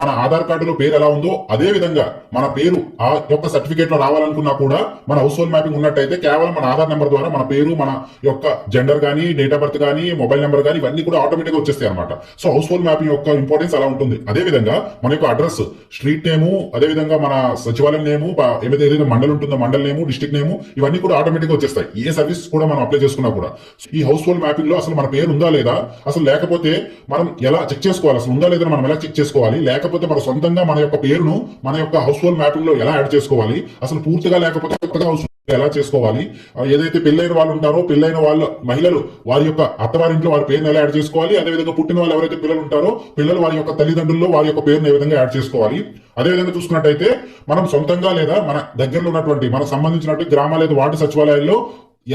మన ఆధార్ కార్డులో పేరు ఎలా ఉందో అదే విధంగా మన పేరు ఆ యొక్క సర్టిఫికేట్ లో రావాలనుకున్నా కూడా మన హౌస్ హోల్డ్ మ్యాపింగ్ ఉన్నట్టయితే కేవలం మన ఆధార్ నెంబర్ ద్వారా మన పేరు, మన యొక్క జెండర్ కానీ, డేట్ ఆఫ్ బర్త్ కానీ, మొబైల్ నెంబర్ కానీ ఇవన్నీ కూడా ఆటోమేటిక్ గా వచ్చేస్తాయి అనమాట. సో హౌస్ హోల్డ్ మ్యాపింగ్ యొక్క ఇంపార్టెన్స్ అలా ఉంటుంది. అదే విధంగా మన యొక్క అడ్రస్, స్ట్రీట్ నేము, అదే విధంగా మన సచివాలయం నేము, ఏదైతే మండలం ఉంటుందో మండల నేము, డిస్ట్రిక్ట్ నేము ఇవన్నీ కూడా ఆటోమేటిక్ గా వచ్చేస్తాయి. ఏ సర్వీస్ కూడా మనం అప్లై చేసుకున్నా కూడా ఈ హౌస్ హోల్డ్ మ్యాపింగ్ లో అసలు మన పేరు ఉందా లేదా, అసలు లేకపోతే మనం ఎలా చెక్ చేసుకోవాలి, అసలు ఉందా లేదా మనం ఎలా చెక్ చేసుకోవాలి, లేకపోతే మన సొంతంగా మన యొక్క పేరును మన యొక్క హౌస్ హోల్డ్ మ్యాపింగ్ లో ఎలా యాడ్ చేసుకోవాలి, అసలు పూర్తిగా లేకపోతే కొత్తగా హౌస్ ఎలా చేసుకోవాలి, ఏదైతే పెళ్ళైన వాళ్ళు ఉంటారో పెళ్ళైన వాళ్ళ మహిళలు వారి యొక్క అత్తవారింట్లో వారి పేరును ఎలా యాడ్ చేసుకోవాలి, అదేవిధంగా పుట్టిన వాళ్ళు ఎవరైతే పిల్లలు ఉంటారో పిల్లలు వారి యొక్క తల్లిదండ్రుల్లో వారి యొక్క పేరును ఏ విధంగా యాడ్ చేసుకోవాలి. అదేవిధంగా చూసుకున్నట్టయితే మనం సొంతంగా లేదా మన దగ్గరలో ఉన్నటువంటి మనకు సంబంధించినటువంటి గ్రామ లేదా వార్డు సచివాలయాల్లో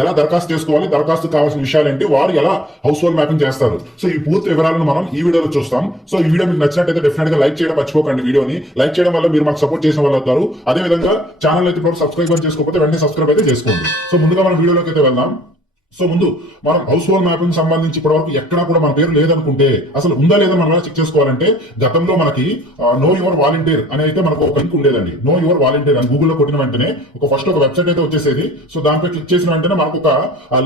ఎలా దరఖాస్తు చేసుకోవాలి, దరఖాస్తు కావాల్సిన విషయాలు ఏంటి, వారు ఎలా హౌస్ హోల్డ్ మ్యాపింగ్ చేస్తారు. సో ఈ పూర్తి వివరాలను మనం ఈ వీడియోలో చూస్తాం. సో ఈ వీడియో మీకు నచ్చినట్టయితే డెఫినెట్ గా లైక్ చేయడం మర్చిపోకండి. వీడియోని లైక్ చేయడం వల్ల మీరు మాకు సపోర్ట్ చేసిన వాళ్ళు అవుతారు. అదే విధంగా ఛానల్ అయితే ఇప్పుడు సబ్స్క్రైబ్ చేసుకోకపోతే వెంటనే సబ్స్క్రైబ్ అయితే చేసుకోండి. సో ముందుగా మనం వీడియోలోకి అయితే వెళ్దాం. సో ముందు మనం హౌస్ హోల్డ్ మ్యాపింగ్ సంబంధించి ఇప్పటివరకు ఎక్కడా కూడా మన పేరు లేదనుకుంటే అసలు ఉందా లేదా మనం చెక్ చేసుకోవాలంటే గతంలో మనకి నో యువర్ వాలంటీర్ అని అయితే మనకు ఒక లింక్ ఉండేదండి. నో యువర్ వాలంటీర్ అని గూగుల్లో కొట్టిన వెంటనే ఫస్ట్ ఒక వెబ్సైట్ అయితే వచ్చేసేది. సో దానిపై క్లిక్ చేసిన వెంటనే మనకు ఒక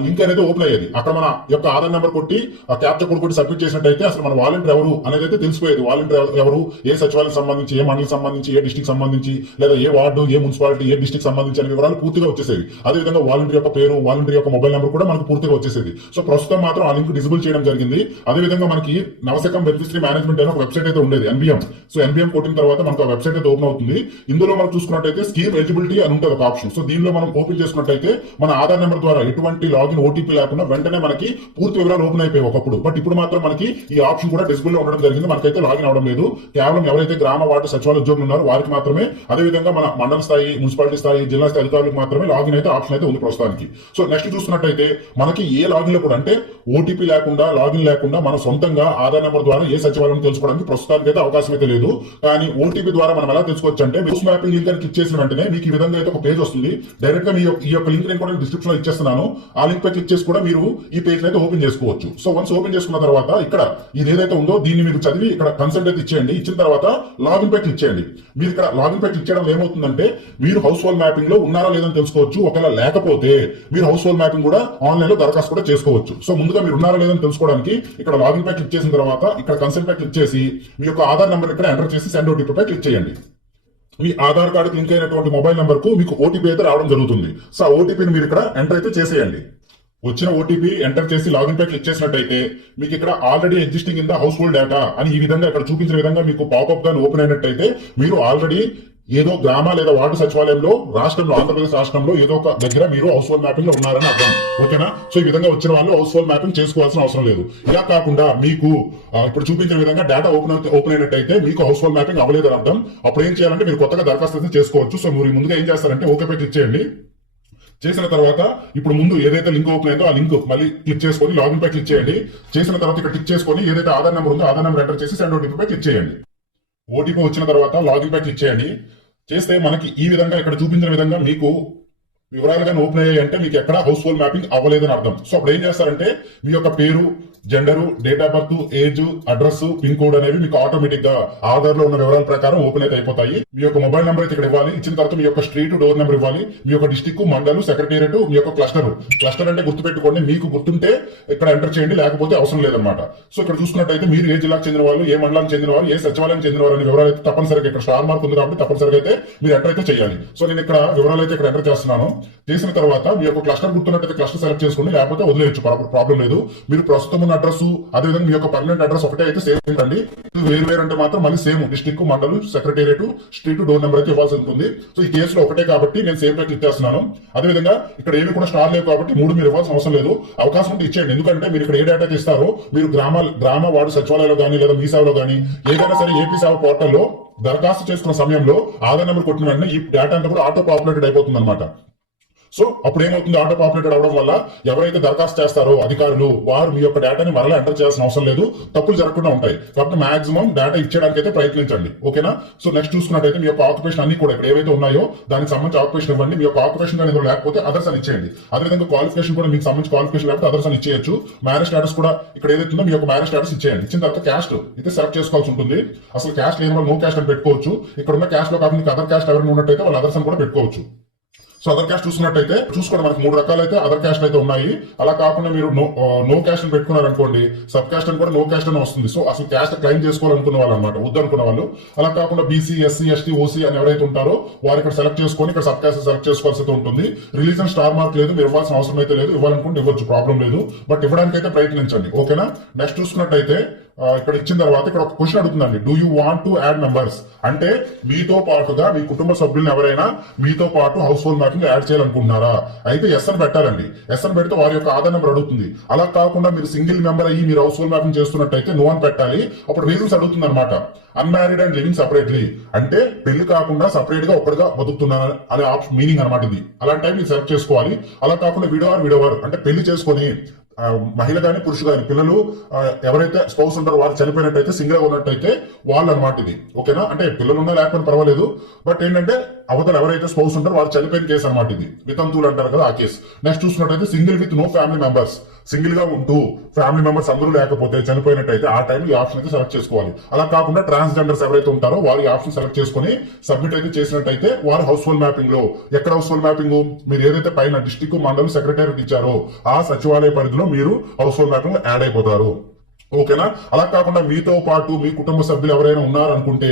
లింక్ అనేది ఓపెన్ అయ్యేది. అక్కడ మన యొక్క ఆధార్ నెంబర్ కొట్టి ఆ క్యాప్చర్ కోడ్ కొట్టి సబ్మిట్ చేసినట్టయితే అసలు మన వాలంటీర్ ఎవరు అనేది అయితే తెలిసిపోయేది. వాలంటీర్ ఎవరు, ఏ సచివాలయం సంబంధించి, ఏ మండలం సంబంధించి, ఏ డిస్ట్రిక్ట్ సంబంధించి, లేదా ఏ వార్డు, ఏ మున్సిపాలిటీ, ఏ డిస్ట్రిక్ట్ సంబంధించి అనే వివరాలు పూర్తిగా వచ్చేసేవి. అదేవిధంగా వాలంటీర్ యొక్క పేరు, వాలంటీర్ యొక్క మొబైల్ నెంబర్ కూడా మనకు పూర్తిగా వచ్చేసేది. సో ప్రస్తుతం మాత్రం ఆ లింక్ డిజబుల్ చేయడం జరిగింది. అదేవిధంగా మనకి నవశకం బెనిఫిషరీ మేనేజ్మెంట్ అనే ఒక వెబ్సైట్ అయితే ఉండేది, ఎన్బిఎం. సో ఎన్బిఎం కొట్టిన తర్వాత మనకు ఆ వెబ్సైట్ అయితే ఓపెన్ అవుతుంది. ఇందులో మనం చూసుకున్నట్టయితే స్కీమ్ ఎలిజిబిలిటీ అని ఉంటుంది ఒక ఆప్షన్. సో దీనిలో మనం ఓపెన్ చేసుకున్నట్టయితే మన ఆధార్ నెంబర్ ద్వారా ఎటువంటి లాగిన్ ఓటీపీ లేకుండా వెంటనే మనకి పూర్తి వివరాలు ఓపెన్ అయిపోయాయి ఒకప్పుడు. బట్ ఇప్పుడు మాత్రం మనకి ఈ ఆప్షన్ కూడా డిజబుల్ లో ఉండడం జరిగింది. మనకైతే లాగిన్ అవడం లేదు. కేవలం ఎవరైతే గ్రామ వార్డు సచివాలయ ఉద్యోగులు ఉన్నారో వారికి మాత్రమే, అదేవిధంగా మన మండల స్థాయి, మున్సిపాలిటీ స్థాయి, జిల్లా స్థాయి అధికారులకు మాత్రమే లాగిన్ అయితే ఆప్షన్ అయితే ఉంది ప్రస్తుతానికి. సో నెక్స్ట్ చూసుకున్నట్టయితే మనకి ఏ లాగిన్ లో కూడా అంటే ఓటీపీ లేకుండా, లాగిన్ లేకుండా మన సొంతంగా ఆధార్ నెంబర్ ద్వారా ఏ సచివాలయం తెలుసుకోవడానికి ప్రస్తుతానికి అయితే అవకాశం అయితే లేదు. కానీ ఓటీపీ ద్వారా మనం ఎలా తెలుసుకోవచ్చు అంటే హౌస్ మ్యాపింగ్ లింక్ అని క్లిక్ చేసిన వెంటనే మీకు ఈ విధంగా అయితే ఒక పేజ్ వస్తుంది. డైరెక్ట్ గా ఈ యొక్క లింక్ నేను కూడా డిస్క్రిప్షన్ లో ఇచ్చేస్తున్నాను. ఆ లింక్ పై క్లిక్ చేసి కూడా మీరు ఈ పేజ్ అయితే ఓపెన్ చేసుకోవచ్చు. సో వన్స్ ఓపెన్ చేసుకున్న తర్వాత ఇక్కడ ఇది ఏదైతే ఉందో దీన్ని మీరు చదివి ఇక్కడ కన్సల్ట్ అయితే ఇచ్చేయండి. ఇచ్చిన తర్వాత లాగిన్ పై క్లిక్ చేయండి. మీరు ఇక్కడ లాగిన్ పై క్లిక్ చేయడం ఏమవుతుందంటే మీరు హౌస్ హోల్డ్ మ్యాపింగ్ లో ఉన్నారా లేదని తెలుసుకోవచ్చు. ఒకవేళ లేకపోతే మీరు హౌస్ హోల్డ్ మ్యాపింగ్ కూడా ఆన్లైన్ లో దరఖాస్తు కూడా చేసుకోవచ్చు. సో ముందుగా మీరు ఉన్నారా లేదని తెలుసుకోవడానికి ఇక్కడ లాగిన్ పై క్లిక్ చేసిన తర్వాత ఇక్కడ కన్సల్ట్ పై క్లిక్ చేసి మీ యొక్క ఆధార్ నెంబర్ ఇక్కడ ఎంటర్ చేసి సెండ్ ఓటీపీ పై క్లిక్ చేయండి. మీ ఆధార్ కార్డు లింక్ అయినటువంటి మొబైల్ నెంబర్ కు మీకు ఓటీపీ అయితే రావడం జరుగుతుంది. సో ఆ ఓటీపీని మీరు ఇక్కడ ఎంటర్ అయితే చేసేయండి. వచ్చిన ఓటీపీ ఎంటర్ చేసి లాగిన్ పై క్లిక్ చేసినట్టయితే మీకు ఇక్కడ already existing in the house hold data అని ఈ విధంగా ఇక్కడ చూపించిన విధంగా మీకు పాపప్ గా ఓపెన్ అయినట్టయితే మీరు ఆల్రెడీ ఏదో గ్రామ లేదా వార్డు సచివాలయంలో రాష్ట్రంలో, ఆంధ్రప్రదేశ్ రాష్ట్రంలో ఏదో ఒక దగ్గర మీరు హౌస్ హోల్డ్ మ్యాపింగ్ లో ఉన్నారని అర్థం. ఓకేనా? సో ఈ విధంగా వచ్చిన వాళ్ళు హౌస్ హోల్డ్ మ్యాపింగ్ చేసుకోవాల్సిన అవసరం లేదు. ఇలా కాకుండా మీకు ఇప్పుడు చూపించిన విధంగా డేటా ఓపెన్ అయినట్టయితే మీకు హౌస్ హోల్డ్ మ్యాపింగ్ అవ్వలేదని అర్థం. అప్పుడు ఏం చేయాలంటే మీరు కొత్తగా దరఖాస్తు చేసుకోవచ్చు. సో మీరు ముందుగా ఏం చేస్తారంటే ఓకే పై క్లిక్ చేయండి. చేసిన తర్వాత ఇప్పుడు ముందు ఏదైతే లింక్ ఓపెన్ అయిందో ఆ లింక్ మళ్ళీ క్లిక్ చేసుకొని లాగిన్ పై క్లిక్ చేయండి. చేసిన తర్వాత ఇక్కడ క్లిక్ చేసుకొని ఏదైతే ఆధార్ నెంబర్ ఉందో ఆధార్ నెంబర్ ఎంటర్ చేసి సెండ్ ఓటీపీ పై క్లిక్ చేయండి. ఓటీపీ వచ్చిన తర్వాత లాగిన్ పై క్లిక్ చేయండి. చేస్తే మనకి ఈ విధంగా ఇక్కడ చూపించిన విధంగా మీకు వివరాలుగా ఓపెన్ అయ్యాయి అంటే మీకు ఎక్కడ హౌస్ హోల్డ్ మ్యాపింగ్ అవ్వలేదని అర్థం. సో అప్పుడు ఏం చేస్తారంటే మీ యొక్క పేరు, gender, date of birth, age, address, pin code అనేవి మీకు ఆటోమేటిక్ గా ఆధార్ లో ఉన్న వివరాల ప్రకారం ఓపెన్ అయితే అయిపోతాయి. మీ యొక్క మొబైల్ నెంబర్ అయితే ఇక్కడ ఇవ్వాలి. ఇచ్చిన తర్వాత మీ యొక్క స్ట్రీట్, డోర్ నెంబర్ ఇవ్వాలి. మీ యొక్క డిస్టిక్, మండలం, సెక్రటేరియట్, మీ యొక్క క్లస్టర్ అంటే గుర్తుపెట్టుకోండి. మీకు గుర్తుంటే ఇక్కడ ఎంటర్ చేయండి, లేకపోతే అవసరం లేదన్నమాట. సో ఇక్కడ చూసుకున్నట్టయితే మీరు ఏ జిల్లాకు చెందిన వాళ్ళు, ఏ మండలానికి చెందిన వాళ్ళు, ఏ సచివాలయం చెందిన వాళ్ళు అనే వివరాలు అయితే తప్పనిసరిగా ఇక్కడ స్టార్ మార్క్ ఉంది కాబట్టి తప్పనిసరిగా అయితే మీరు ఎంటర్ అయితే చేయాలి. సో నేను ఇక్కడ వివరాలు అయితే ఇక్కడ ఎంటర్ చేస్తున్నాను. చేసిన తర్వాత మీ యొక్క క్లస్టర్ గుర్తున్నట్టయితే క్లస్టర్ సెలెక్ట్ చేసుకోండి, లేకపోతే వదిలేయచ్చు, ప్రాబ్లం లేదు. మీరు ప్రస్తుతం ఉన్న అడ్రస్, అదేవిధంగా మీ యొక్క పర్మనెంట్ అడ్రస్ ఒకటే అయితే సేమ్ ఉంటుంది. వేరు అంటే మాత్రం మళ్ళీ సేమ్ డిస్ట్రిక్ట్, మండలం, సెక్రటేరియట్, స్ట్రీట్, డోర్ నెంబర్ అయితే ఇవ్వాల్సి ఉంటుంది. సో ఈ కేసులో ఒకటే కాబట్టి నేను సేమ్ పై క్లిక్ చేస్తున్నాను. అదేవిధంగా ఇక్కడ ఏమి కూడా స్టార్ లేవు కాబట్టి 3 మీరు ఇవ్వాల్సిన అవసరం లేదు. అవకాశం ఉంటే ఇచ్చేయండి. ఎందుకంటే మీరు ఇక్కడ ఏ డేటా ఇస్తారో మీరు గ్రామ వార్డు సచివాలయంలో కానీ లేదా మీ సేవలో కానీ ఏదైనా సరే ఏపీ సేవ పోర్టల్లో దరఖాస్తు చేసుకున్న సమయంలో ఆధార్ నెంబర్ కొట్టిన వెంటనే ఈ డేటా అంతా కూడా ఆటో పాపులేటెడ్ అయిపోతుంది అనమాట. సో అప్పుడు ఏమవుతుంది, ఆటో పాపులేటెడ్ అవడం వల్ల ఎవరైతే దరఖాస్తు చేస్తారో అధికారులు వారు మీ యొక్క డేటాని మరలా ఎంటర్ చేయాల్సిన అవసరం లేదు, తప్పులు జరగకుండా ఉంటాయి. కాబట్టి మాక్సిమం డేటా ఇచ్చేయడానికి అయితే ప్రయత్నించండి. ఓకేనా? సో నెక్స్ట్ చూసుకున్నట్టయితే మీ యొక్క ఆక్యుపేషన్ అన్ని కూడా ఇక్కడ ఏవైతే ఉన్నాయో దానికి సంబంధించి ఆక్యుపేషన్ ఇవ్వండి. మీ యొక్క ఆక్యుపేషన్ కానీ లేకపోతే అదర్స్ అని ఇచ్చేయండి. అదేవిధంగా క్వాలిఫికేషన్ కూడా మీకు సంబంధించి క్వాలిఫికేషన్ లేకపోతే అదర్స్ అని ఇచ్చేయచ్చు. మ్యారేజ్ స్టేటస్ కూడా ఇక్కడ ఏదైతే ఉందో మీ యొక్క మ్యారేజ్ స్టేటస్ ఇచ్చేయండి. ఇచ్చిన తర్వాత క్యాస్ట్ అయితే సెలెక్ట్ చేసుకోవాల్సి ఉంటుంది. అసలు క్యాస్ట్ లేని వాళ్ళు నో క్యాస్ట్ అని పెట్టుకోవచ్చు. ఇక్కడ ఉన్న క్యాస్ట్ లో కాకుండా అదర్ క్యాస్ట్ ఎవరైనా ఉన్నట్టయితే వాళ్ళు అదర్స్ అని కూడా పెట్టుకోవచ్చు. సో అదర్ క్యాస్ట్ చూసుకున్నట్టయితే చూసుకోండి, మనకి 3 రకాలు అయితే అదర్ క్యాస్ట్ అయితే ఉన్నాయి. అలా కాకుండా మీరు నో క్యాస్ట్ అని పెట్టుకున్నారు అనుకోండి, సబ్ క్యాస్ట్ అని కూడా నో క్యాస్ట్ అని వస్తుంది. సో అసలు క్యాస్ట్ క్లైమ్ చేసుకోవాలనుకున్న వాళ్ళు అనమాట, వద్దనుకున్న వాళ్ళు. అలా కాకుండా బీసీ, ఎస్సీ, ఎస్టీ, ఓసీ అని ఎవరైతే ఉంటారో వారు ఇక్కడ సెలెక్ట్ చేసుకొని ఇక్కడ సబ్ క్యాస్ట్ సెలెక్ట్ చేసుకోవాల్సి అయితే ఉంటుంది. రిలీజన్ స్టార్ మార్క్ లేదు, మీరు ఇవ్వాల్సిన అవసరం అయితే లేదు. ఇవ్వాలనుకుంటే ఇవ్వచ్చు, ప్రాబ్లం లేదు. బట్ ఇవ్వడానికి అయితే ప్రయత్నించండి. ఓకేనా? నెక్స్ట్ చూసుకున్నట్టయితే ఇక్కడ ఇచ్చిన తర్వాత ఇక్కడ ఒక క్వశ్చన్ అడుగుతుందండి, do you want to add members అంటే మీతో పాటుగా మీ కుటుంబ సభ్యులను ఎవరైనా మీతో పాటు హౌస్ హోల్డ్ మ్యాపింగ్ యాడ్ చేయాలనుకుంటున్నారా? అయితే ఎస్ అని పెట్టాలండి. ఎస్ అని పెడితే వారి యొక్క ఆధార్ నెంబర్ అడుగుతుంది. అలా కాకుండా మీరు సింగిల్ మెంబర్ అయ్యి మీరు హౌస్ హోల్డ్ మ్యాపింగ్ చేస్తున్నట్టయితే నో అని పెట్టాలి. అప్పుడు రీజన్స్ అడుగుతుంది అనమాట. అన్మ్యారీడ్ అండ్ లివింగ్ సెపరేట్లీ అంటే పెళ్లి కాకుండా సపరేట్ గా ఒక్కడిగా బతుకుతున్నారు అనే ఆప్షన్ మీనింగ్ అనమాట ఇది. అలాంటి టైం మీరు సెలెక్ట్ చేసుకోవాలి. అలా కాకుండా విడోవర్ అంటే పెళ్లి చేసుకొని మహిళ గాని పురుషు గాని పిల్లలు ఎవరైతే స్పౌస్ ఉంటారో వారు చనిపోయినట్టయితే సింగిల్ గా ఉన్నట్టయితే వాళ్ళు అనమాట ఇది. ఓకేనా? అంటే పిల్లలు ఉన్నా లేకపోయినా పర్వాలేదు. బట్ ఏంటంటే అవతల ఎవరైతే స్పౌస్ ఉంటారో వారు చనిపోయిన కేసు అనమాట ఇది. వితంతువులు అంటారు కదా, ఆ కేసు. నెక్స్ట్ చూసుకున్నట్టయితే single with no family members, single గా ఉంటూ ఫ్యామిలీ మెంబర్స్ అందరూ లేకపోతే చనిపోయినట్టయితే ఆ టైంలో ఈ ఆప్షన్ అయితే సెలెక్ట్ చేసుకోవాలి. అలా కాకుండా ట్రాన్స్జెండర్స్ ఎవరైతే ఉంటారో వారు ఈ ఆప్షన్ సెలెక్ట్ చేసుకుని సబ్మిట్ అయితే చేసినట్టయితే వారు హౌస్ హోల్డ్ మ్యాపింగ్ లో ఎక్కడ హౌస్ హోల్డ్ మ్యాపింగ్ మీరు ఏదైతే పైన డిస్ట్రిక్ట్ మండలం సెక్రటరీ ఇచ్చారో ఆ సచివాలయ పరిధిలో మీరు హౌస్ హోల్డ్ మ్యాపింగ్ యాడ్ అయిపోతారు. ఓకేనా? అలా కాకుండా మీతో పాటు మీ కుటుంబ సభ్యులు ఎవరైనా ఉన్నారనుకుంటే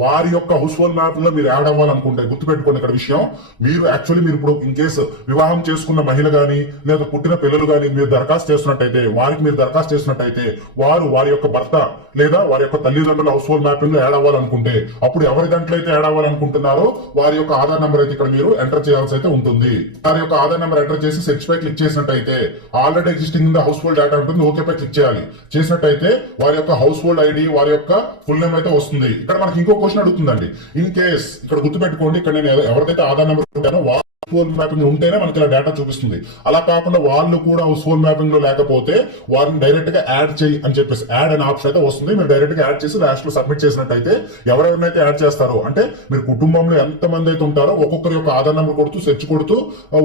వారి యొక్క హౌస్ హోల్డ్ మ్యాప్ లో మీరు యాడ్ అవ్వాలనుకుంటే గుర్తుపెట్టుకోండి ఇక్కడ విషయం. మీరు యాక్చువల్లీ మీరు ఇప్పుడు ఇన్ కేసు వివాహం చేసుకున్న మహిళ గాని లేదా పుట్టిన పిల్లలు గాని మీరు దరఖాస్తు చేస్తున్నట్టయితే వారు వారి యొక్క భర్త లేదా వారి యొక్క తల్లిదండ్రుల హౌస్ హోల్డ్ మ్యాపింగ్ లో యాడ్ అవ్వాలనుకుంటే అప్పుడు ఎవరి దాంట్లో అయితే యాడ్ అవ్వాలనుకుంటున్నారో వారి యొక్క ఆధార్ నెంబర్ అయితే ఇక్కడ మీరు ఎంటర్ చేయాల్సి అయితే ఉంటుంది. వారి యొక్క ఆధార్ నెంబర్ ఎంటర్ చేసి సెర్చ్ పై క్లిక్ చేసినట్టయితే already existing house hold data ఉంటుంది, ఓకే పై క్లిక్ చేయాలి. చేసినట్టయితే వారి యొక్క హౌస్ హోల్డ్ ఐడి వారి యొక్క ఫుల్ నేమ్ అయితే వస్తుంది. ఇక్కడ మనకి ఇంకో క్వశ్చన్ అడుగుతుందండి. ఇన్ కేస్ ఇక్కడ గుర్తుపెట్టుకోండి, ఇక్కడ నేను ఎవరికైతే ఆధార్ నెంబర్ ఉంటానో హౌస్ హోల్డ్ మ్యాపింగ్ ఉంటేనే మనకి ఇలా డేటా చూపిస్తుంది. అలా కాకుండా వాళ్ళు కూడా హౌస్ హోల్డ్ మ్యాపింగ్ లో లేకపోతే వారిని డైరెక్ట్ గా యాడ్ చేయి అని చెప్పేసి యాడ్ అనే ఆప్షన్ అయితే వస్తుంది. మీరు డైరెక్ట్ గా యాడ్ చేసి లాస్ట్ లో సబ్మిట్ చేసినట్టయితే ఎవరెవరినైతే యాడ్ చేస్తారో అంటే మీరు కుటుంబంలో ఎంత మంది అయితే ఉంటారో ఒక్కొక్కరి యొక్క ఆధార్ నెంబర్ కొడుతూ సెర్చ్ కొడుతూ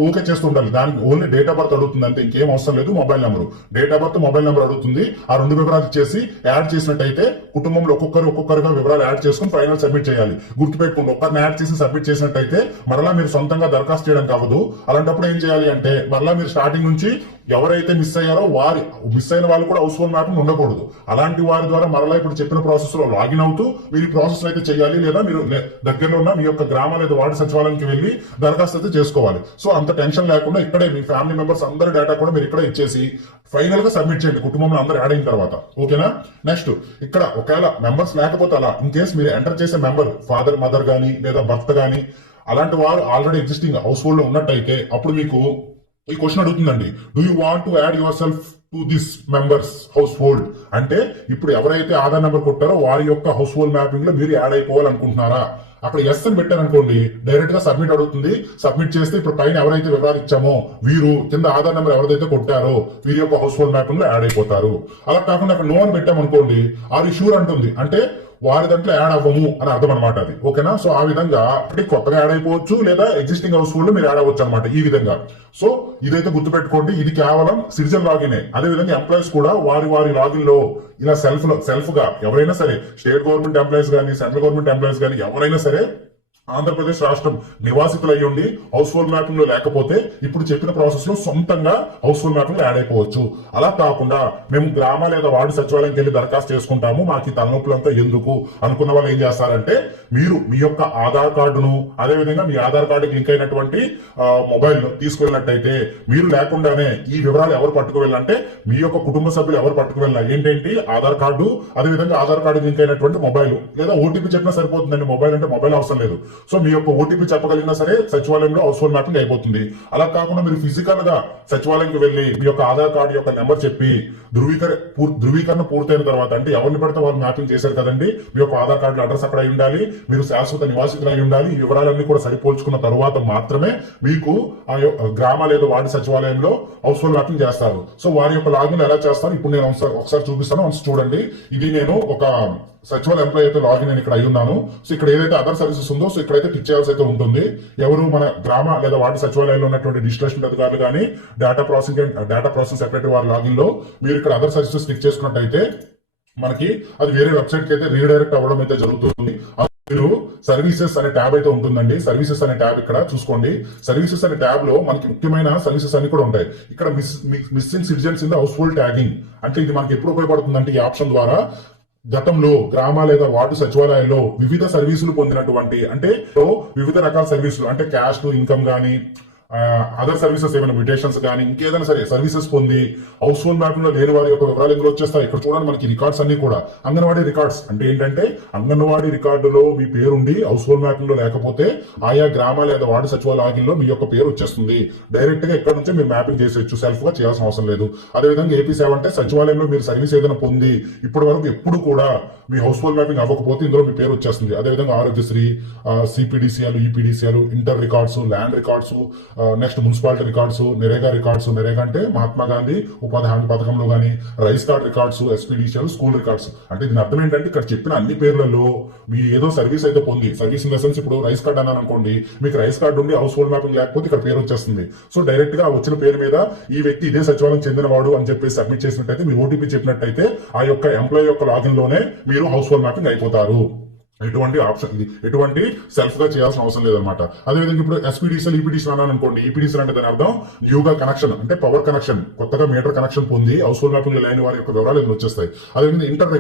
ఓకే చేస్తూ ఉండాలి. దానికి ఓన్లీ డేట్ ఆఫ్ బర్త్ అడుగుతుంది అంతే, ఇంకేం అవసరం లేదు. Mobile number, date of birth, mobile number అడుగుతుంది. ఆ 2 వివరాలు ఇచ్చేసి యాడ్ చేసినట్టయితే కుటుంబంలో ఒక్కొక్కరుగా వివరాలు యాడ్ చేసుకుని ఫైనల్ సబ్మిట్ చేయాలి. గుర్తుపెట్టుకోండి, ఒక్కరిని యాడ్ చేసి సబ్మిట్ చేసినట్టయితే మరలా మీరు సొంతంగా దరఖాస్తు చేయడం కావదు. అలాంటప్పుడు ఏం చేయాలి అంటే మరలా మీరు స్టార్టింగ్ నుంచి ఎవరైతే మిస్ అయ్యారో వారి మిస్ అయిన వాళ్ళు కూడా హౌస్ హోల్డ్ మ్యాపింగ్ ఉండకూడదు. అలాంటి వారి ద్వారా మరలా ఇప్పుడు చెప్పిన ప్రాసెస్ లో లాగిన్ అవుతూ మీరు ఈ ప్రాసెస్ అయితే చేయాలి. లేదా మీరు దగ్గరలో ఉన్న మీ యొక్క గ్రామ లేదా వార్డు సచివాలయానికి వెళ్లి దరఖాస్తు అయితే చేసుకోవాలి. సో అంత టెన్షన్ లేకుండా ఇక్కడే మీ ఫ్యామిలీ మెంబర్స్ అందరి డేటా కూడా మీరు ఇక్కడ ఇచ్చేసి ఫైనల్ గా సబ్మిట్ చేయండి కుటుంబంలో అందరూ యాడ్ అయిన తర్వాత. ఓకేనా? నెక్స్ట్ ఇక్కడ ఒకవేళ మెంబర్స్ లేకపోతే అలా ఇన్ కేసు మీరు ఎంటర్ చేసే మెంబర్ ఫాదర్, మదర్ గానీ లేదా భర్త గానీ అలాంటి వారు ఆల్రెడీ ఎగ్జిస్టింగ్ హౌస్ హోల్డ్ లో ఉన్నట్టయితే అప్పుడు మీకు ఈ క్వశ్చన్ అడుగుతుందండి, do you want to add yourself to this members household అంటే ఇప్పుడు ఎవరైతే ఆధార్ నెంబర్ కొట్టారో వారి యొక్క హౌస్ హోల్డ్ మ్యాపింగ్ లో మీరు యాడ్ అయిపోవాలనుకుంటున్నారా? అక్కడ ఎస్ అని పెట్టారనుకోండి డైరెక్ట్ గా సబ్మిట్ అడుగుతుంది. సబ్మిట్ చేస్తే ఇప్పుడు పైన ఎవరైతే వివరాలు ఇచ్చామో వీరు కింద ఆధార్ నెంబర్ ఎవరైతే కొట్టారో వీరి యొక్క హౌస్ హోల్డ్ మ్యాపింగ్ లో యాడ్ అయిపోతారు. అలా కాకుండా అక్కడ నో అని పెట్టామనుకోండి ఆర్ యు షూర్ అంటుంది, అంటే వారి దాంట్లో యాడ్ అవ్వము అని అర్థం అనమాట అది. ఓకేనా? సో ఆ విధంగా కొత్తగా యాడ్ అయిపోవచ్చు లేదా ఎగ్జిస్టింగ్ హౌస్ హోల్డ్ మీరు యాడ్ అవ్వచ్చు అనమాట ఈ విధంగా. సో ఇదైతే గుర్తుపెట్టుకోండి, ఇది కేవలం సిటిజన్ లాగినే. అదే విధంగా ఎంప్లాయీస్ కూడా వారి లాగిన్ లో ఇలా సెల్ఫ్ గా ఎవరైనా సరే స్టేట్ గవర్నమెంట్ ఎంప్లాయీస్ కానీ సెంట్రల్ గవర్నమెంట్ ఎంప్లాయీస్ కానీ ఎవరైనా సరే ఆంధ్రప్రదేశ్ రాష్ట్రం నివాసితులు అయ్యి ఉండి హౌస్ హోల్డ్ మ్యాపింగ్ లో లేకపోతే ఇప్పుడు చెప్పిన ప్రాసెస్ లో సొంతంగా హౌస్ హోల్డ్ మ్యాపింగ్ లో యాడ్ అయిపోవచ్చు. అలా కాకుండా మేము గ్రామ లేదా వార్డు సచివాలయంకి వెళ్ళి దరఖాస్తు చేసుకుంటాము, మాకు ఈ తలనొప్పులంతా ఎందుకు అనుకున్న వాళ్ళు ఏం చేస్తారంటే మీరు మీ యొక్క ఆధార్ కార్డును అదేవిధంగా మీ ఆధార్ కార్డుకి లింక్ అయినటువంటి మొబైల్ తీసుకువెళ్ళినట్టయితే మీరు లేకుండానే ఈ వివరాలు ఎవరు పట్టుకువెళ్ళాలంటే మీ యొక్క కుటుంబ సభ్యులు ఎవరు పట్టుకువెళ్ళినా ఏంటంటే ఆధార్ కార్డు అదేవిధంగా ఆధార్ కార్డు లింక్ అయినటువంటి మొబైల్ లేదా ఓటీపీ చెప్పినా సరిపోతుందండి. మొబైల్ అంటే మొబైల్ అవసరం లేదు. సో మీ యొక్క ఓటీపీ చెప్పగలిగినా సరే సచివాలయంలో హౌస్ హోల్డ్ మ్యాపింగ్ అయిపోతుంది. అలా కాకుండా మీరు ఫిజికల్ గా సచివాలయంకి వెళ్ళి మీ యొక్క ఆధార్ కార్డు యొక్క నెంబర్ చెప్పి ధృవీకరణ పూర్తయిన తర్వాత, అంటే ఎవరిని పడితే వాళ్ళు మ్యాపింగ్ చేశారు కదండి, మీ యొక్క ఆధార్ కార్డు అడ్రస్ అక్కడ అయి ఉండాలి, మీరు శాశ్వత నివాసితులు అయి ఉండాలి, ఈ వివరాలన్నీ కూడా సరిపోల్చుకున్న తర్వాత మాత్రమే మీకు ఆ గ్రామ లేదా వార్డు సచివాలయంలో హౌస్ హోల్డ్ మ్యాపింగ్ చేస్తారు. సో వారి యొక్క లాగిన్ ఎలా చేస్తారు ఇప్పుడు నేను ఒకసారి చూపిస్తాను. చూడండి, ఇది నేను ఒక సచివాలయ ఎంప్లాయ్ అయితే లాగిన్ అని ఇక్కడ అయి ఉన్నాను. సో ఇక్కడ ఏదైతే అదర్ సర్వీసెస్ ఉందో, సో ఇక్కడైతే టిక్ చేయాల్సి అయితే ఉంటుంది. ఎవరు మన గ్రామ లేదా వార్డు సచివాలయంలో ఉన్నటువంటి రిజిస్ట్రేషన్ అధికారులు కానీ డేటా ప్రాసెసింగ్ సెక్రటరీ వారి లాగిన్ లో మీరు ఇక్కడ అదర్ సర్వీసెస్ టిక్ చేసుకున్నట్టయితే మనకి అది వేరే వెబ్సైట్ కి అయితే రీడైరెక్ట్ అవ్వడం అయితే జరుగుతుంది. మీరు సర్వీసెస్ అనే ట్యాబ్ అయితే ఉంటుందండి. సర్వీసెస్ అనే ట్యాబ్ ఇక్కడ చూసుకోండి. సర్వీసెస్ అనే ట్యాబ్ లో మనకి ముఖ్యమైన సర్వీసెస్ అన్ని కూడా ఉంటాయి. ఇక్కడ missing citizens in the house hold tagging అంటే ఇది మనకి ఎప్పుడు ఉపయోగపడుతుందంటే ఈ ఆప్షన్ ద్వారా గతంలో గ్రామ లేదా వార్డు సచివాలయాల్లో వివిధ సర్వీసులు పొందినటువంటి, అంటే వివిధ రకాల సర్వీసులు అంటే క్యాష్ ఇన్కమ్ గానీ అదర్ సర్వీసెస్ ఏమైనా మ్యూటేషన్స్ కానీ ఇంకేదైనా సరే సర్వీసెస్ పొంది హౌస్ హోల్డ్ మ్యాపింగ్ లో లేని వారి యొక్క వివరాలు ఇందులో వచ్చేస్తాయి. ఇక్కడ చూడండి మనకి రికార్డ్స్ అన్ని కూడా అంగన్వాడీ రికార్డ్స్ అంటే ఏంటంటే అంగన్వాడీ రికార్డులో మీ పేరు ఉండి హౌస్ హోల్డ్ మ్యాపింగ్ లో లేకపోతే ఆయా గ్రామ లేదా వార్డు సచివాలయంలో మీ యొక్క పేరు వచ్చేస్తుంది. డైరెక్ట్ గా ఇక్కడ నుంచి మీరు మ్యాపింగ్ చేసేయచ్చు, సెల్ఫ్ గా చేయాల్సిన అవసరం లేదు. అదేవిధంగా ఏపీ సేవ అంటే సచివాలయంలో మీరు సర్వీస్ ఏదైనా పొంది ఇప్పటి వరకు ఎప్పుడు కూడా మీ హౌస్ హోల్డ్ మ్యాపింగ్ అవ్వకపోతే ఇందులో మీ పేరు వచ్చేస్తుంది. అదేవిధంగా Aarogyasri, CPDCL, EPDCL, inter records, land records, next municipality records, NREGA అంటే మహాత్మా గాంధీ ఉపాధి హామీ పథకంలో కానీ rice card records, SPDCL, school records. అంటే దీని అర్థం ఏంటంటే ఇక్కడ చెప్పిన అన్ని పేర్లలో మీ ఏదో సర్వీస్ అయితే పొంది, సర్వీస్ ఇన్ ద సెన్స్ ఇప్పుడు రైస్ కార్డ్ అన్నాను అనుకోండి, మీకు రైస్ కార్డు ఉండి హౌస్ హోల్డ్ మ్యాపింగ్ లేకపోతే ఇక్కడ పేరు వచ్చేస్తుంది. సో డైరెక్ట్ గా వచ్చిన పేరు మీద ఈ వ్యక్తి ఇదే సచివాలయం చెందినవాడు అని చెప్పి సబ్మిట్ చేసినట్టయితే మీరు ఓటీపీ చెప్పినట్టయితే ఆ యొక్క ఎంప్లాయీ యొక్క లాగిన్ లోనే మీరు హౌస్ హోల్డ్ మ్యాపింగ్ అయిపోతారు. ఎటువంటి ఆప్షన్ ఇది ఎటువంటి సెల్ఫ్ గా చేయాల్సిన అవసరం లేదనమాట. అదేవిధంగా ఇప్పుడు ఎస్పీడీసీఎల్, ఈపీడీసీఎల్ అన్నాను అనుకోండి, ఈపీడీసీఎల్ అంటే దాని అర్థం న్యూగా కనెక్షన్ అంటే పవర్ కనెక్షన్, కొత్తగా మీటర్ కనెక్షన్ పొంది హౌస్ హోల్డ్ మ్యాపింగ్ లేని వారి యొక్క వివరాలు ఇందులో వచ్చేస్తాయి. అదేవిధంగా ఇంటర్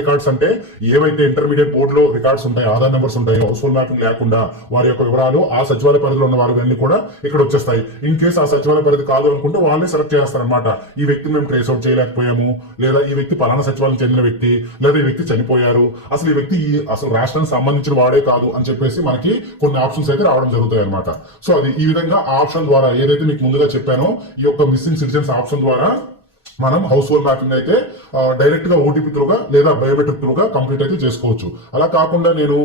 రికార్డ్స్ అంటే ఏవైతే ఇంటర్మీడియట్ బోర్డు లో రికార్డ్స్ ఉంటాయి, ఆధార్ నెంబర్స్ ఉంటాయి, హౌస్ హోల్డ్ మ్యాపింగ్ లేకుండా వారి యొక్క వివరాలు ఆ సచివాలయ పరిధిలో ఉన్న వారి అన్ని కూడా ఇక్కడ వచ్చేస్తాయి. ఇన్ కేసు ఆ సచివాలయ పరిధి కాదు అనుకుంటే వాళ్ళే సెలెక్ట్ చేస్తారనమాట. ఈ వ్యక్తిని మేము ట్రేస్ అవుట్ చేయలేకపోయాము, లేదా ఈ వ్యక్తి పలానా సచివాలయం చెందిన వ్యక్తి, లేదా ఈ వ్యక్తి చనిపోయారు, అసలు ఈ వ్యక్తి అసలు రాష్ట్రానికి సంబంధించిన వాడే కాదు అని చెప్పేసి మనకి కొన్ని ఆప్షన్స్ అయితే రావడం జరుగుతాయి అనమాట. సో అది ఈ విధంగా ఆ ఆప్షన్ ద్వారా ఏదైతే మీకు ముందుగా చెప్పానో ఈ యొక్క మిస్సింగ్ సిటిజన్స్ ఆప్షన్ ద్వారా మనం హౌస్ హోల్డ్ మ్యాపింగ్ అయితే డైరెక్ట్ గా ఓటీపీ త్రూగా లేదా బయోమెట్రిక్ త్రూగా కంప్లీట్ అయితే చేసుకోవచ్చు. అలా కాకుండా నేను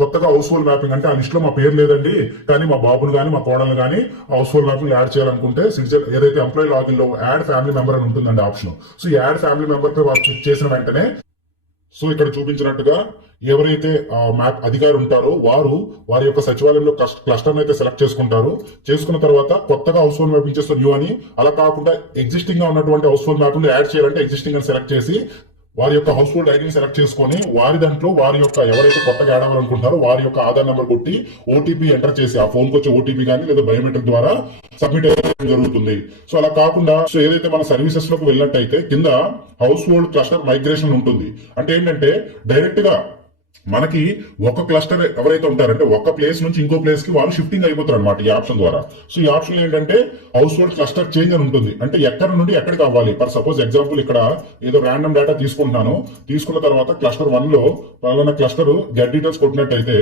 కొత్తగా హౌస్ హోల్డ్ మ్యాపింగ్ అంటే ఆ లిస్ట్ లో మా పేరు లేదండి, కానీ మా బాబును కానీ మా కోడలు కానీ హౌస్ హోల్డ్ మ్యాపింగ్ యాడ్ చేయాలనుకుంటే సిటిజన్ ఏదైతే ఎంప్లాయీ లాగిన్ లో యాడ్ ఫ్యామిలీ మెంబర్ అని ఉంటుందండి ఆప్షన్. సో ఈ యాడ్ ఫ్యామిలీ మెంబర్ పై వాళ్ళు క్లిక్ చేసిన వెంటనే సో ఇక్కడ చూపించినట్టుగా ఎవరైతే మ్యాప్ అధికారి ఉంటారో వారి యొక్క సచివాలయంలో క్లస్టర్ అయితే సెలెక్ట్ చేసుకుంటారు. చేసుకున్న తర్వాత కొత్తగా హౌస్ హోల్డ్ మ్యాపింగ్ చేస్తే న్యూ అని, అలా కాకుండా ఎగ్జిస్టింగ్ గా ఉన్నటువంటి హౌస్ హోల్డ్ మ్యాపింగ్ యాడ్ చేయాలంటే ఎగ్జిస్టింగ్ అని సెలెక్ట్ చేసి వారి యొక్క హౌస్ హోల్డ్ ఐడిని సెలెక్ట్ చేసుకొని వారి దాంట్లో వారి యొక్క ఎవరైతే కొత్తగా యాడ్ అవ్వాలనుకుంటారో వారి యొక్క ఆధార్ నెంబర్ కొట్టి ఓటీపీ ఎంటర్ చేసి ఆ ఫోన్ కి వచ్చే ఓటీపీ కానీ లేదా బయోమెట్రిక్ ద్వారా సబ్మిట్ అయ్యడం జరుగుతుంది. సో అలా కాకుండా సో ఏదైతే మన సర్వీసెస్ లోకి వెళ్ళినట్టయితే కింద హౌస్ హోల్డ్ క్లస్టర్ మైగ్రేషన్ ఉంటుంది. అంటే ఏంటంటే డైరెక్ట్ గా మనకి ఒక క్లస్టర్ ఎవరైతే ఉంటారంటే ఒక ప్లేస్ నుంచి ఇంకో ప్లేస్ కి వాళ్ళు షిఫ్టింగ్ అయిపోతారు అనమాట ఈ ఆప్షన్ ద్వారా. సో ఈ ఆప్షన్ ఏంటంటే హౌస్ హోల్డ్ క్లస్టర్ చేంజ్ అని ఉంటుంది. అంటే ఎక్కడి నుండి ఎక్కడికి అవ్వాలి. ఫర్ సపోజ్ ఎగ్జాంపుల్ ఇక్కడ ఏదో ర్యాండమ్ డేటా తీసుకుంటున్నాను, తీసుకున్న తర్వాత క్లస్టర్ 1 లో పలానా క్లస్టర్ గెట్ డీటెయిల్స్ కొట్టినట్టయితే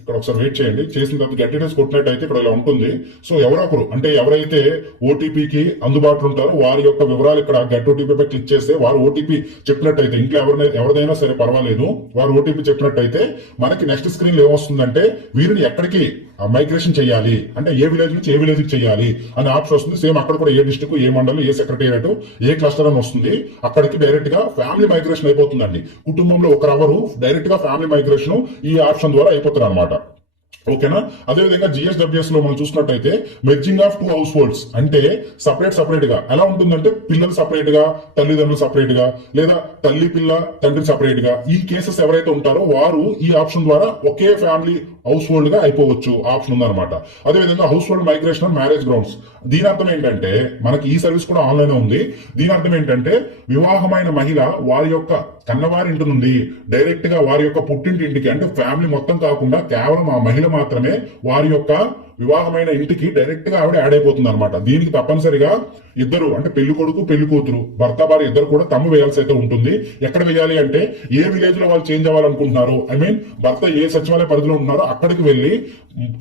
ఇక్కడ ఒకసారి వెయిట్ చేయండి, చేసిన తర్వాత గెట్ డీటెయిల్స్ కొట్టినట్టయితే ఇక్కడ ఇలా ఉంటుంది. సో ఎవరొకరు అంటే ఎవరైతే ఓటీపీకి అందుబాటులో ఉంటారో వారి యొక్క వివరాలు ఇక్కడ గెట్ ఓటీపీ పై క్లిక్ చేస్తే వారు ఓటీపీ చెప్పినట్టయితే ఇంట్లో ఎవరిదైనా సరే పర్వాలేదు, వారు ఓటీపీ చెప్పినట్టయితే మనకి నెక్స్ట్ స్క్రీన్ లో ఏమొస్తుందంటే వీరిని ఎక్కడికి మైగ్రేషన్ చేయాలి అంటే ఏ విలేజ్ నుంచి ఏ విలేజ్ కి చేయాలి అనే ఆప్షన్ వస్తుంది. సేమ్ అక్కడ కూడా ఏ డిస్ట్రిక్ట్, ఏ మండలం, ఏ సెక్రటేరియట్, ఏ క్లస్టర్ అని వస్తుంది. అక్కడికి డైరెక్ట్ గా ఫ్యామిలీ మైగ్రేషన్ అయిపోతుందండి. కుటుంబంలో ఒకరెవరు డైరెక్ట్ గా ఫ్యామిలీ మైగ్రేషన్ ఈ ఆప్షన్ ద్వారా అయిపోతారు అనమాట. ఓకేనా. అదేవిధంగా జిఎస్డబ్ల్యూఎస్ లో మనం చూసినట్టయితే మెర్జింగ్ ఆఫ్ 2 హౌస్ హోల్డ్స్ అంటే సపరేట్ గా ఎలా ఉంటుందంటే పిల్లలు సపరేట్ గా, తల్లిదండ్రులు సపరేట్ గా, లేదా తల్లి పిల్ల తండ్రి సపరేట్ గా ఈ కేసెస్ ఎవరైతే ఉంటారో వారు ఈ ఆప్షన్ ద్వారా ఒకే ఫ్యామిలీ హౌస్ హోల్డ్ గా అయిపోవచ్చు ఆప్షన్ ఉందన్నమాట. అదేవిధంగా house hold migration and marriage grounds దీని అర్థం ఏంటంటే మనకి ఈ సర్వీస్ కూడా ఆన్లైన్ ఉంది. దీని అర్థం ఏంటంటే వివాహమైన మహిళ వారి యొక్క కన్నవారి ఇంటి నుండి డైరెక్ట్ గా వారి యొక్క పుట్టింటి ఇంటికి అంటే ఫ్యామిలీ మొత్తం కాకుండా కేవలం ఆ మహిళ మహిళ మాత్రమే వారి యొక్క వివాహమైన ఇంటికి డైరెక్ట్ గా ఆవిడ యాడ్ అయిపోతుంది అనమాట. దీనికి తప్పనిసరిగా ఇద్దరు అంటే పెళ్లి కొడుకు పెళ్లి కూతురు భర్త భార్య ఇద్దరు కూడా తమ్ము వేయాల్సి అయితే ఉంటుంది. ఎక్కడ వేయాలి అంటే ఏ విలేజ్ లో వాళ్ళు చేంజ్ అవ్వాలనుకుంటున్నారో భర్త ఏ సచివాలయ పరిధిలో ఉన్నారో అక్కడికి వెళ్లి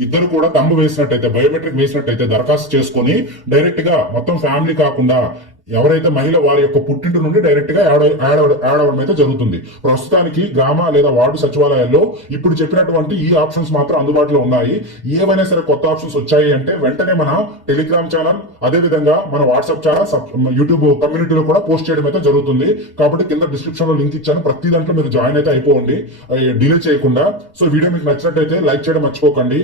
ఇద్దరు కూడా తమ్ము వేసినట్టయితే బయోమెట్రిక్ వేసినట్టయితే దరఖాస్తు చేసుకొని డైరెక్ట్ గా మొత్తం ఫ్యామిలీ కాకుండా ఎవరైతే మహిళ వారి యొక్క పుట్టింటి నుండి డైరెక్ట్ గా యాడ్ అవ్వడం అయితే జరుగుతుంది. ప్రస్తుతానికి గ్రామ లేదా వార్డు సచివాలయాల్లో ఇప్పుడు చెప్పినటువంటి ఈ ఆప్షన్స్ మాత్రం అందుబాటులో ఉన్నాయి. ఏవైనా సరే కొత్త ఆప్షన్స్ వచ్చాయి అంటే వెంటనే మన టెలిగ్రామ్ ఛానల్ అదే విధంగా మన వాట్సాప్ ఛానల్ యూట్యూబ్ కమ్యూనిటీలో కూడా పోస్ట్ చేయడం అయితే జరుగుతుంది. కాబట్టి కింద డిస్క్రిప్షన్ లో లింక్ ఇచ్చాను, ప్రతి దాంట్లో మీరు జాయిన్ అయితే అయిపోండి డిలే చేయకుండా. సో వీడియో మీకు నచ్చినట్టయితే లైక్ చేయడం మర్చిపోకండి.